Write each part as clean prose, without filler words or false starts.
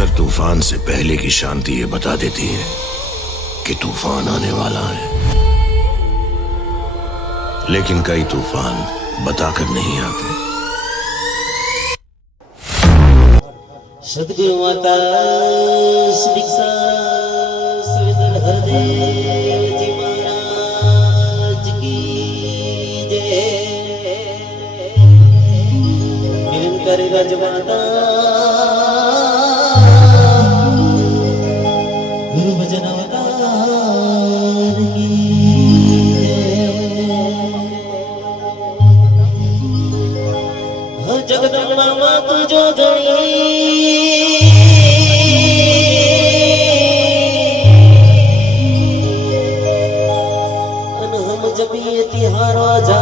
अक्सर तूफान से पहले की शांति ये बता देती है कि तूफान आने वाला है, लेकिन कई तूफान बताकर नहीं आते। सदगुरु माता दीक्षा सुविंदर हरदेव जी महाराज की जय। निरंतर गजमाता गुरु भजन अवतार की जय। जगदम्बा मातु जो गई जपिए तिहारो जा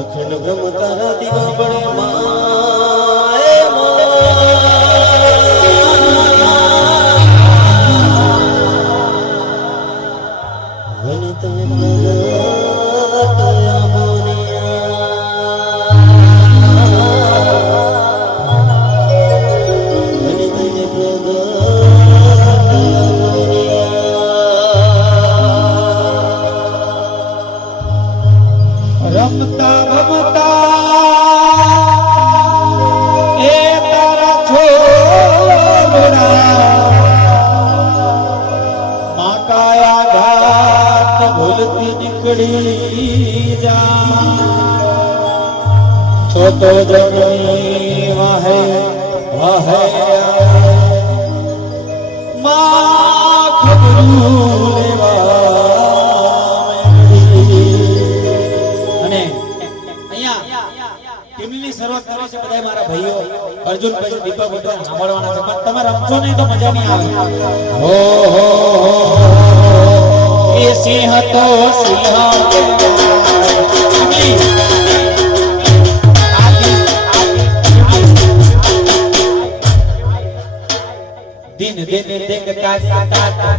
अखंड ब्रह्म तारा दिवा बड़े माए वनित तया बोनिया रमता भमता ए तारा छोरा माँ काया घात भूलती निकली जा छोटो जमी वाहे वाहे माँ खबरू लेवा ટીમની શરૂઆત કરે છે બધા મારા ભાઈઓ અર્જુન ભાઈ દીપક ભટ્ટ સાંભળવાના છે, પણ તમે રમશો નહીં તો મજા નહીં આવે। હો હો એ સિંહ તો સિંહ દિન દિન દેખતા તાતા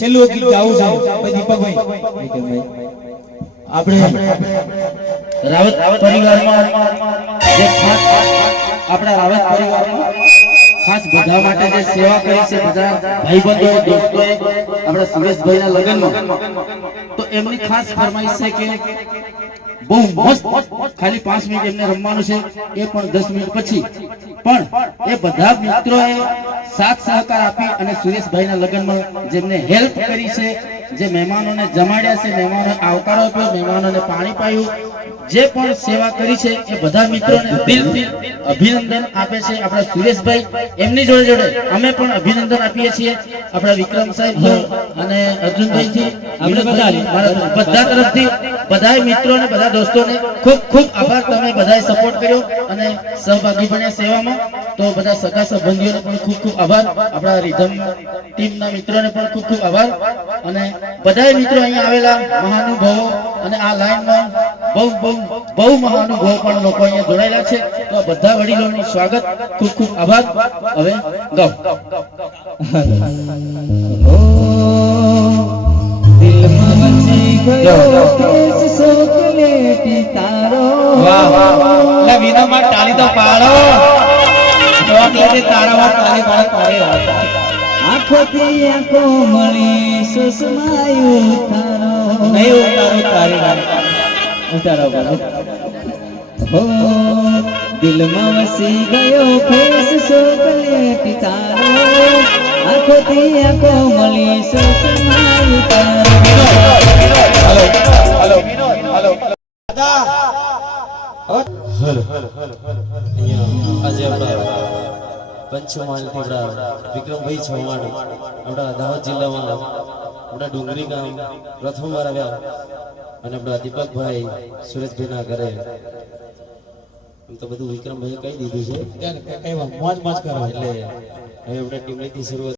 છેલ્લું ગીત ગાવું છે ભાઈ દીપકભાઈ. આપણે રાવત પરિવારમાં જે ખાસ આપણા રાવત પરિવારમાં ખાસ બધા માટે જે સેવા કરી છે બધા ભાઈબંધોએ દોસ્તોએ આપણા સુરેશભાઈના લગ્નમાં તો એમની ખાસ ફરમાઈશ છે કે બહુ મસ્ત ખાલી 5 મિનિટ એમને રમવાનું છે એ પણ 10 મિનિટ પછી પણ એ બધા મિત્રોએ સાથ સહકાર આપી અને સુરેશભાઈના લગ્નમાં જેમને હેલ્પ કરી છે જે મહેમાનોને જમાડ્યા છે મહેમાનોને આવકારો આપ્યો મહેમાનોને પાણી પાયું જે પણ સેવા કરી છે એ બધા મિત્રોને દિલથી અભિનંદન આપે છે આપણા સુરેશભાઈ એમની જોડે જોડે અમે પણ અભિનંદન આપીએ છીએ આપણા વિક્રમ સાહેબ અને અર્જુનભાઈ થી બધા તરફથી બધા મિત્રોને બધા દોસ્તોને ખૂબ ખૂબ આભાર તમે બધાએ સપોર્ટ કર્યો અને સહભાગી બન્યા સેવામાં તો બધા સગા સંબંધીઓને પણ ખૂબ ખૂબ આભાર આપણા રિધમ ટીમના મિત્રોને પણ ખૂબ ખૂબ આભાર અને બધા મિત્રો અહીંયા આવેલા મહાનુભાવો અને આ લાઈનમાં બહુ મહાનુભાવો પણ લોકો અહીંયા જોડાયેલા છે તો આ બધા વડીલોનું સ્વાગત ખૂબ ખૂબ આભાર હવે ગાઓ વિનોમાં તાળી તો પાડો તારામાં તાળી પાડો આંખોથી આંખો મળી સુસમાયું તારો નહીં ઉતારો ઉતારો હો દિલમાં વસી ગયો ફેસ ચોકલેટી તારો આંખોથી આંખો મળી સુસમાયું તારો આજે આપણા પંચમહાલથી આપણા વિક્રમભાઈ ચૌહાણ આપણા દાહોદ જિલ્લામાં આપણા ડુંગરી ગામ પ્રથમવાર આવ્યા અને આપણા દીપકભાઈ સુરેશભાઈના ઘરે એમ તો બધું વિક્રમભાઈએ કહી દીધું છે મોજ મોજ કરો એટલે હવે આપણે ટીમની શરૂઆત